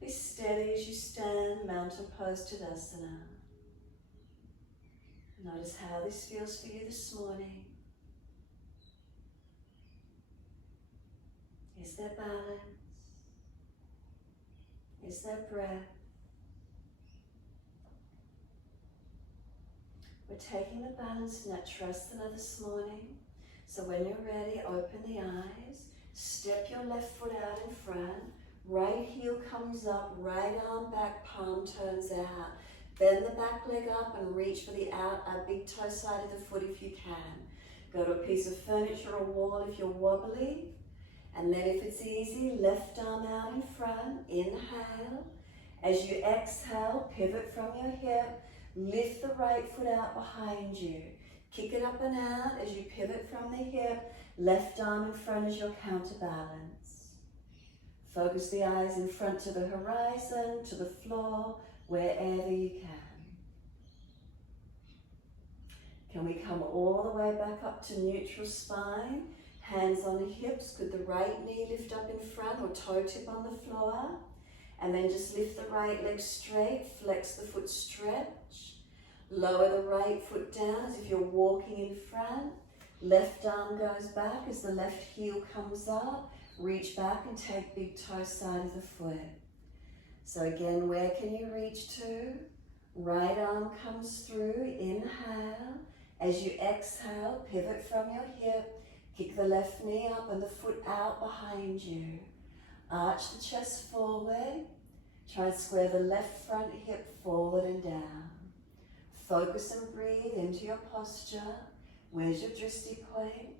Be steady as you stand, mountain pose Tadasana. Notice how this feels for you this morning. Is there balance? Is there breath? We're taking the balance in that Trikanasana this morning. So when you're ready, open the eyes. Step your left foot out in front. Right heel comes up, right arm back, palm turns out. Bend the back leg up and reach for the big toe side of the foot if you can. Go to a piece of furniture or wall if you're wobbly. And then if it's easy, left arm out in front, inhale. As you exhale, pivot from your hip, lift the right foot out behind you. Kick it up and out as you pivot from the hip, left arm in front as your counterbalance. Focus the eyes in front to the horizon, to the floor, wherever you can. Can we come all the way back up to neutral spine? Hands on the hips, could the right knee lift up in front or toe tip on the floor? And then just lift the right leg straight, flex the foot, stretch. Lower the right foot down as if you're walking in front. Left arm goes back as the left heel comes up. Reach back and take big toe side of the foot. So again, where can you reach to? Right arm comes through, inhale. As you exhale, pivot from your hip. Kick the left knee up and the foot out behind you. Arch the chest forward. Try and square the left front hip forward and down. Focus and breathe into your posture. Where's your drishti point?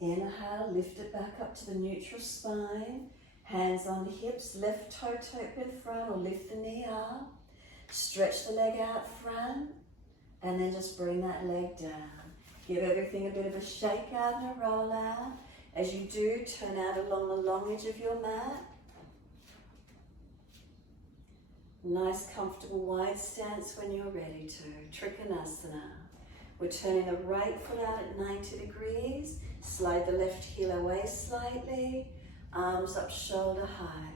Inhale, lift it back up to the neutral spine. Hands on the hips, left toe tip in front or lift the knee up. Stretch the leg out front and then just bring that leg down. Give everything a bit of a shake out and a roll out. As you do, turn out along the long edge of your mat. Nice, comfortable wide stance when you're ready to. Trikanasana. We're turning the right foot out at 90 degrees. Slide the left heel away slightly. Arms up shoulder high.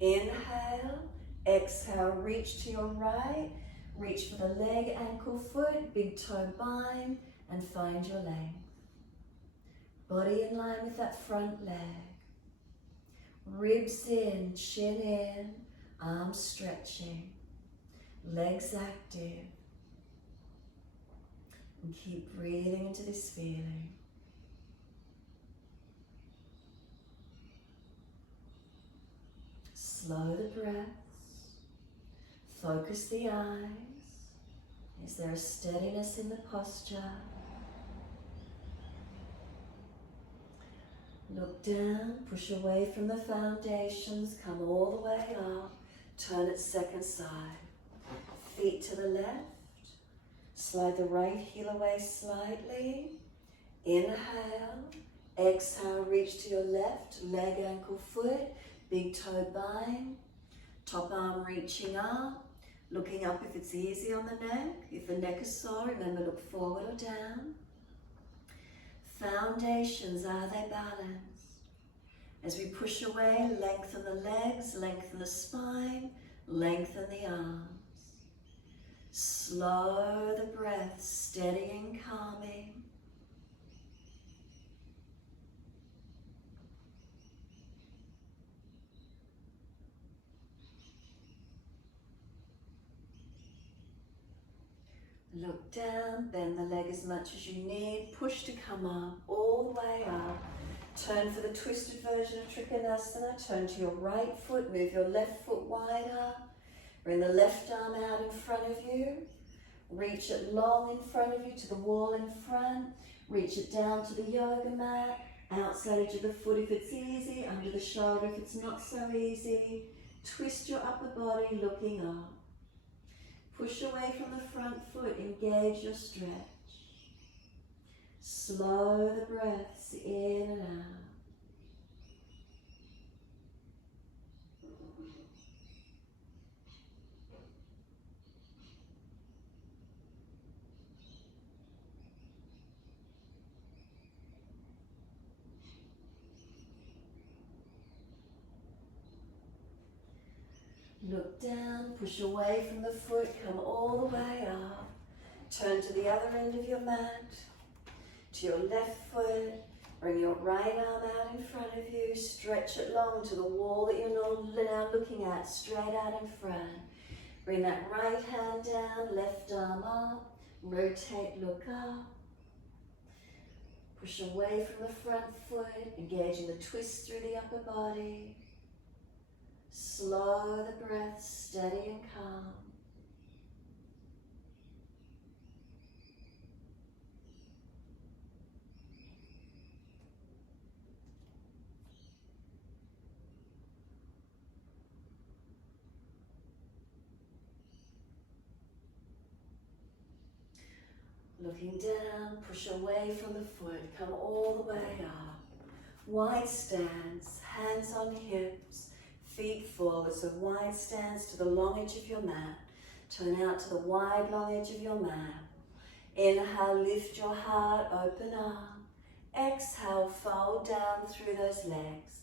Inhale. Exhale, reach to your right. Reach for the leg, ankle, foot, big toe bind, and find your length. Body in line with that front leg. Ribs in, chin in, arms stretching, legs active. And keep breathing into this feeling. Slow the breaths. Focus the eyes. Is there a steadiness in the posture? Look down, push away from the foundations, come all the way up, turn at second side. Feet to the left, slide the right heel away slightly. Inhale, exhale, reach to your left, leg, ankle, foot, big toe bind, top arm reaching up, looking up if it's easy on the neck. If the neck is sore, remember look forward or down. Foundations, are they balanced? As we push away, lengthen the legs, lengthen the spine, lengthen the arms. Slow the breath, steady and calming. Look down, bend the leg as much as you need, push to come up, all the way up. Turn for the twisted version of Trikanasana, turn to your right foot, move your left foot wider. Bring the left arm out in front of you. Reach it long in front of you to the wall in front. Reach it down to the yoga mat, outside edge of the foot if it's easy, under the shoulder if it's not so easy. Twist your upper body looking up. Push away from the front foot, engage your stretch. Slow the breaths in and out. Look down, push away from the foot, come all the way up. Turn to the other end of your mat, to your left foot. Bring your right arm out in front of you. Stretch it long to the wall that you're now looking at, straight out in front. Bring that right hand down, left arm up. Rotate, look up. Push away from the front foot, engaging the twist through the upper body. Slow the breath, steady and calm. Looking down, push away from the foot, come all the way up. Wide stance, hands on hips, feet forward, so wide stance to the long edge of your mat. Turn out to the wide long edge of your mat. Inhale, lift your heart, open up. Exhale, fold down through those legs.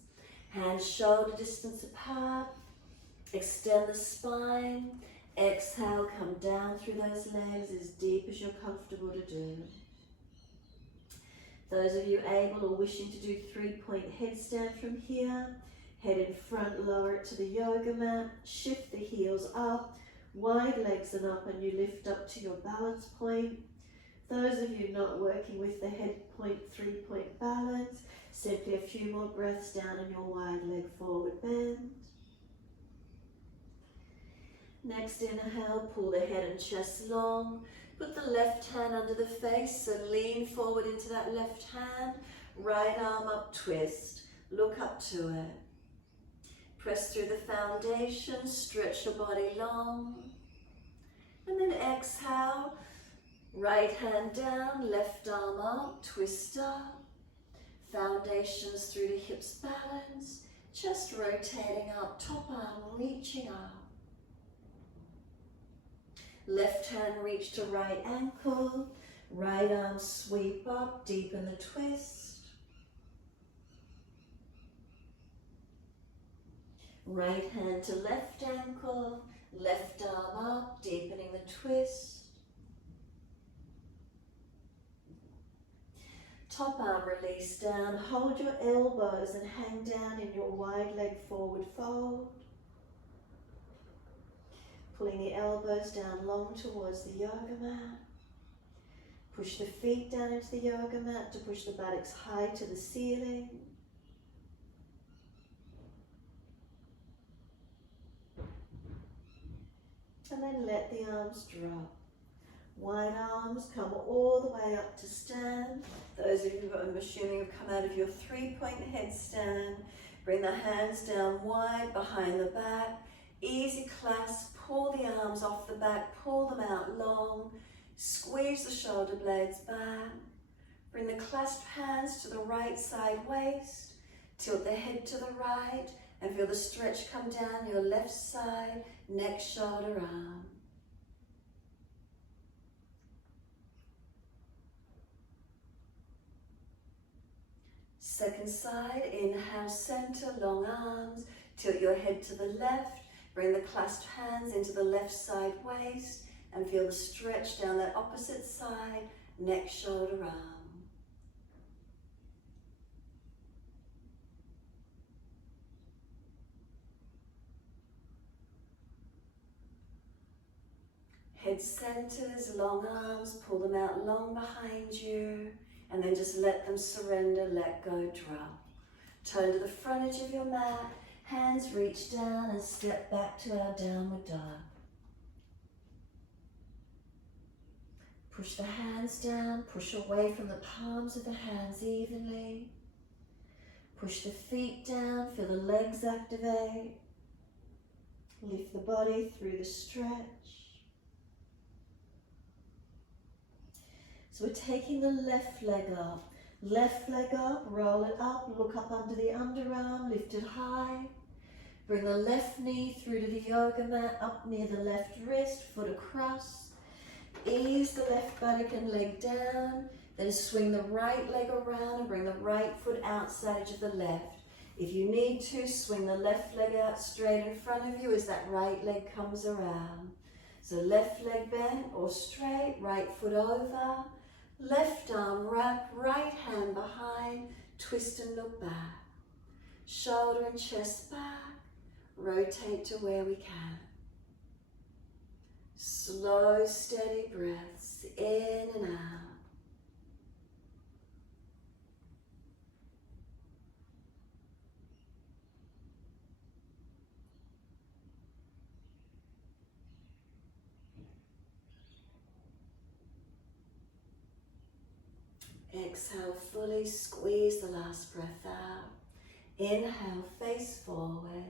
Hands shoulder distance apart. Extend the spine. Exhale, come down through those legs as deep as you're comfortable to do. Those of you able or wishing to do 3-point headstand from here, head in front, lower it to the yoga mat, shift the heels up, wide legs and up, and you lift up to your balance point. Those of you not working with the head point, 3-point balance, simply a few more breaths down in your wide leg forward bend. Next inhale, pull the head and chest long. Put the left hand under the face, so lean forward into that left hand. Right arm up, twist. Look up to it. Press through the foundation, stretch your body long. And then exhale, right hand down, left arm up, twist up. Foundations through the hips balance, chest rotating up, top arm reaching up. Left hand reach to right ankle, right arm sweep up, deepen the twist. Right hand to left ankle, left arm up, deepening the twist. Top arm release down, hold your elbows and hang down in your wide leg forward fold. Pulling the elbows down long towards the yoga mat. Push the feet down into the yoga mat to push the buttocks high to the ceiling. And then let the arms drop. Wide arms come all the way up to stand. Those of you, I'm assuming, have come out of your 3-point headstand. Bring the hands down wide behind the back. Easy clasp, pull the arms off the back, pull them out long. Squeeze the shoulder blades back. Bring the clasped hands to the right side waist. Tilt the head to the right and feel the stretch come down your left side, neck, shoulder, arm. Second side, inhale, center, long arms, tilt your head to the left, bring the clasped hands into the left side waist and feel the stretch down that opposite side, neck, shoulder, arm. Head centers, long arms, pull them out long behind you. And then just let them surrender, let go, drop. Turn to the front edge of your mat, hands reach down and step back to our downward dog. Push the hands down, push away from the palms of the hands evenly. Push the feet down, feel the legs activate. Lift the body through the stretch. So we're taking the left leg up. Left leg up, roll it up, look up under the underarm, lift it high. Bring the left knee through to the yoga mat, up near the left wrist, foot across. Ease the left buttock and leg down. Then swing the right leg around and bring the right foot outside edge of the left. If you need to, swing the left leg out straight in front of you as that right leg comes around. So left leg bent or straight, right foot over. Left arm wrap, right hand behind, twist and look back. Shoulder and chest back, rotate to where we can. Slow, steady breaths in and out. Exhale fully, squeeze the last breath out. Inhale, face forward.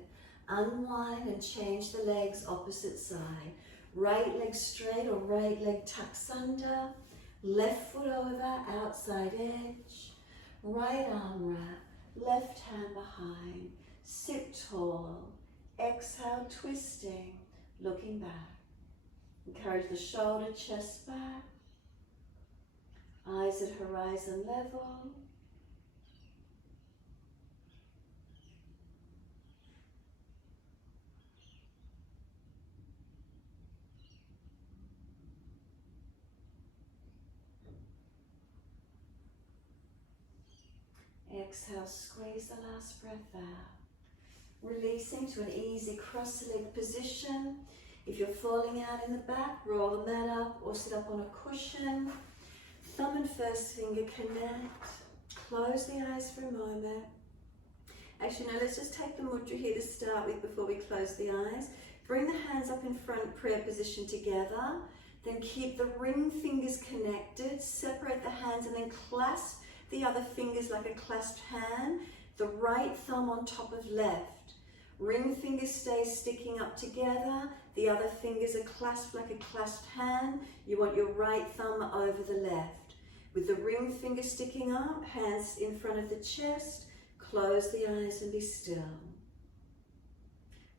Unwind and change the legs opposite side. Right leg straight or right leg tucks under. Left foot over, outside edge. Right arm wrap, left hand behind. Sit tall. Exhale, twisting, looking back. Encourage the shoulder, chest back. Eyes at horizon level. Exhale, squeeze the last breath out. Releasing to an easy cross-legged position. If you're falling out in the back, roll the mat up or sit up on a cushion. Thumb and first finger connect. Close the eyes for a moment. Actually, no, let's just take the mudra here to start with before we close the eyes. Bring the hands up in front, prayer position together. Then keep the ring fingers connected. Separate the hands and then clasp the other fingers like a clasped hand. The right thumb on top of left. Ring fingers stay sticking up together. The other fingers are clasped like a clasped hand. You want your right thumb over the left. With the ring finger sticking up, hands in front of the chest, close the eyes and be still.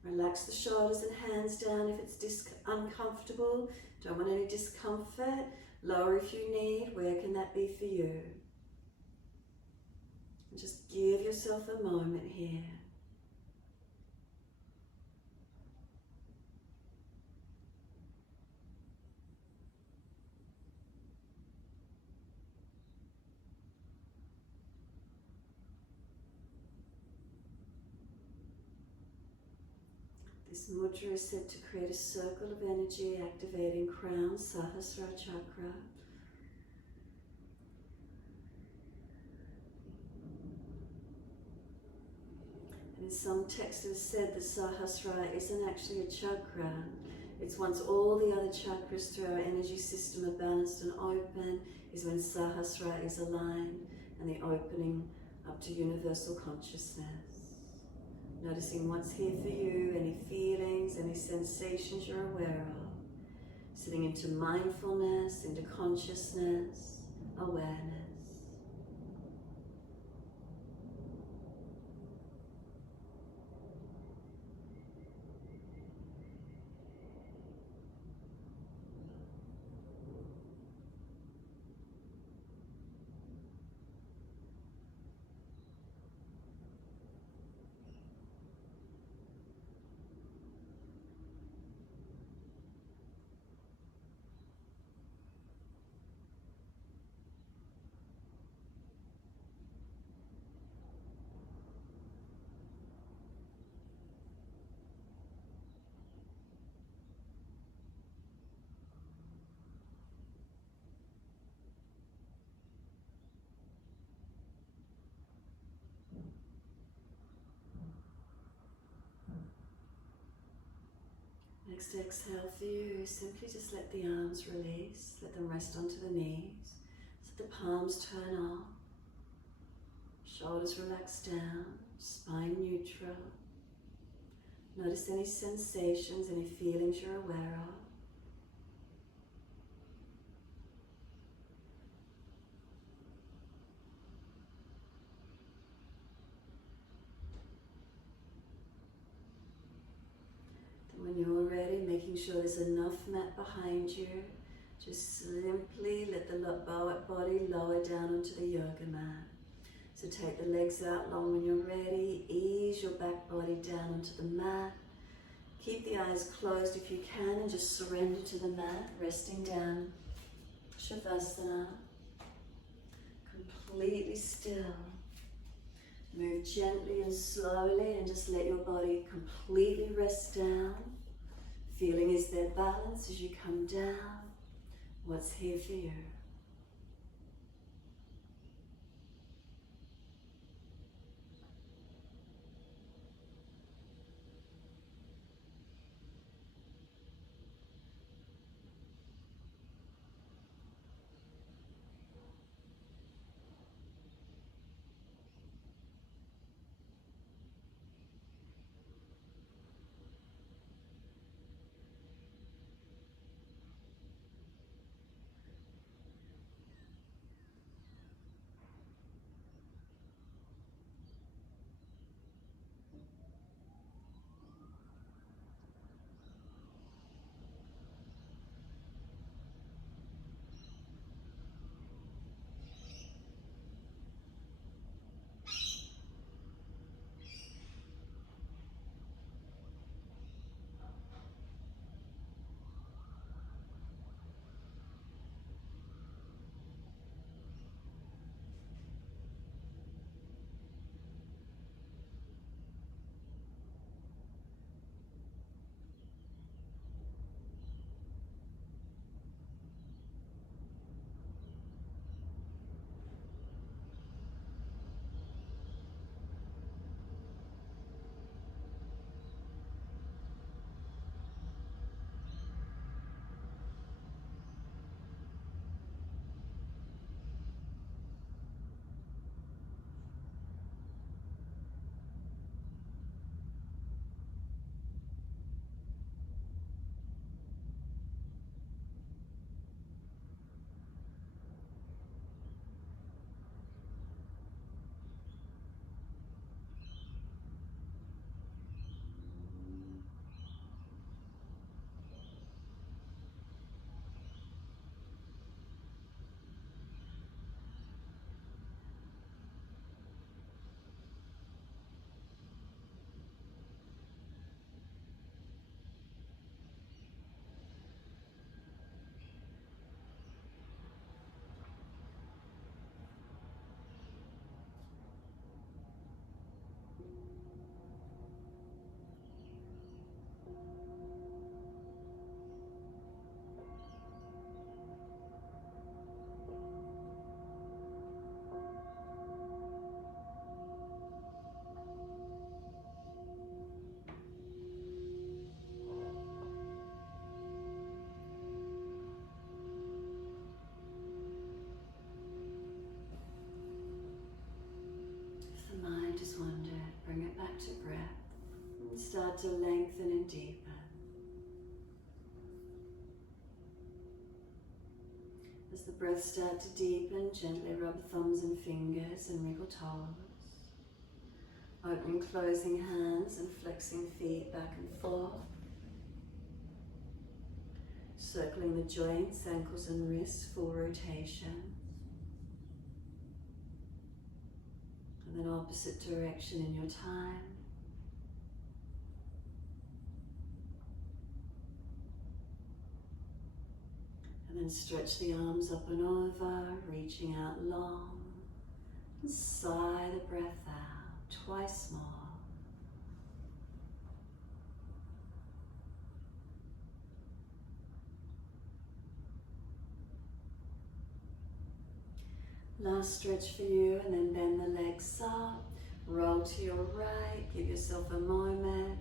Relax the shoulders and hands down if it's uncomfortable. Don't want any discomfort. Lower if you need. Where can that be for you? And just give yourself a moment here. This mudra is said to create a circle of energy activating crown Sahasrara Chakra. And in some texts it is said that Sahasrara isn't actually a chakra. It's once all the other chakras through our energy system are balanced and open, is when Sahasrara is aligned and the opening up to universal consciousness. Noticing what's here for you, any feelings, any sensations you're aware of. Sitting into mindfulness, into consciousness, awareness. Next exhale for you, simply just let the arms release, let them rest onto the knees, let the palms turn off, shoulders relax down, spine neutral. Notice any sensations, any feelings you're aware of. When you're ready, making sure there's enough mat behind you, just simply let the body lower down onto the yoga mat. So take the legs out long when you're ready, ease your back body down onto the mat. Keep the eyes closed if you can and just surrender to the mat, resting down, Shavasana, completely still. Move gently and slowly and just let your body completely rest down. Feeling is there balance as you come down. What's here for you? start to lengthen and deepen. As the breath starts to deepen, gently rub thumbs and fingers and wriggle toes. Opening, closing hands and flexing feet back and forth. Circling the joints, ankles and wrists, full rotation. And then opposite direction in your time. And then stretch the arms up and over, reaching out long. And sigh the breath out, twice more. Last stretch for you, and then bend the legs up, roll to your right, give yourself a moment.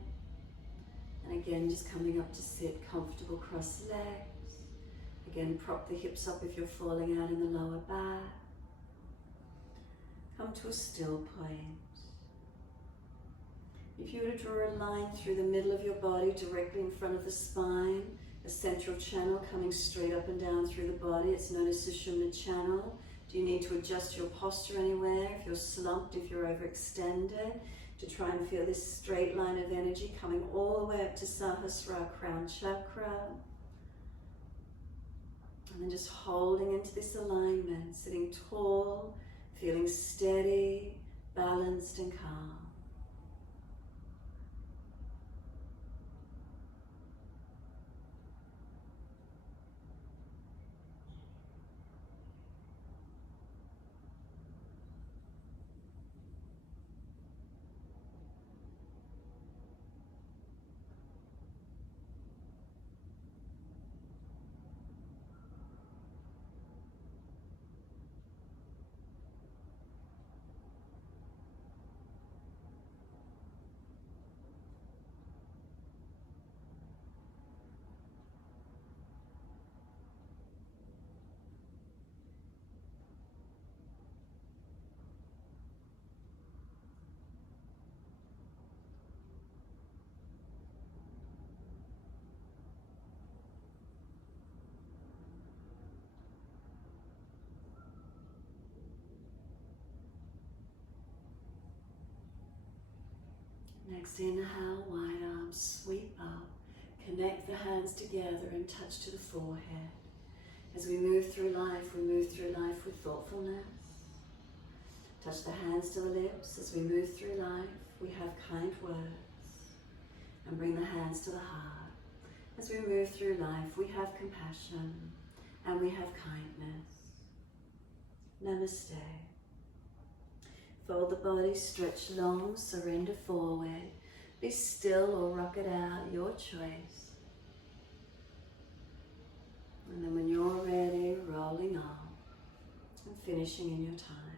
And again, just coming up to sit, comfortable crossed legs. Again, prop the hips up if you're falling out in the lower back. Come to a still point. If you were to draw a line through the middle of your body, directly in front of the spine, a central channel coming straight up and down through the body, it's known as Sushumna channel. Do you need to adjust your posture anywhere? If you're slumped, if you're overextended, to try and feel this straight line of energy coming all the way up to Sahasrara crown chakra. And then just holding into this alignment, sitting tall, feeling steady, balanced and calm. Next inhale, wide arms sweep up. Connect the hands together and touch to the forehead. As we move through life, we move through life with thoughtfulness. Touch the hands to the lips. As we move through life, we have kind words. And bring the hands to the heart. As we move through life, we have compassion and we have kindness. Namaste. Fold the body, stretch long, surrender forward. Be still or rock it out, your choice. And then when you're ready, rolling on and finishing in your time.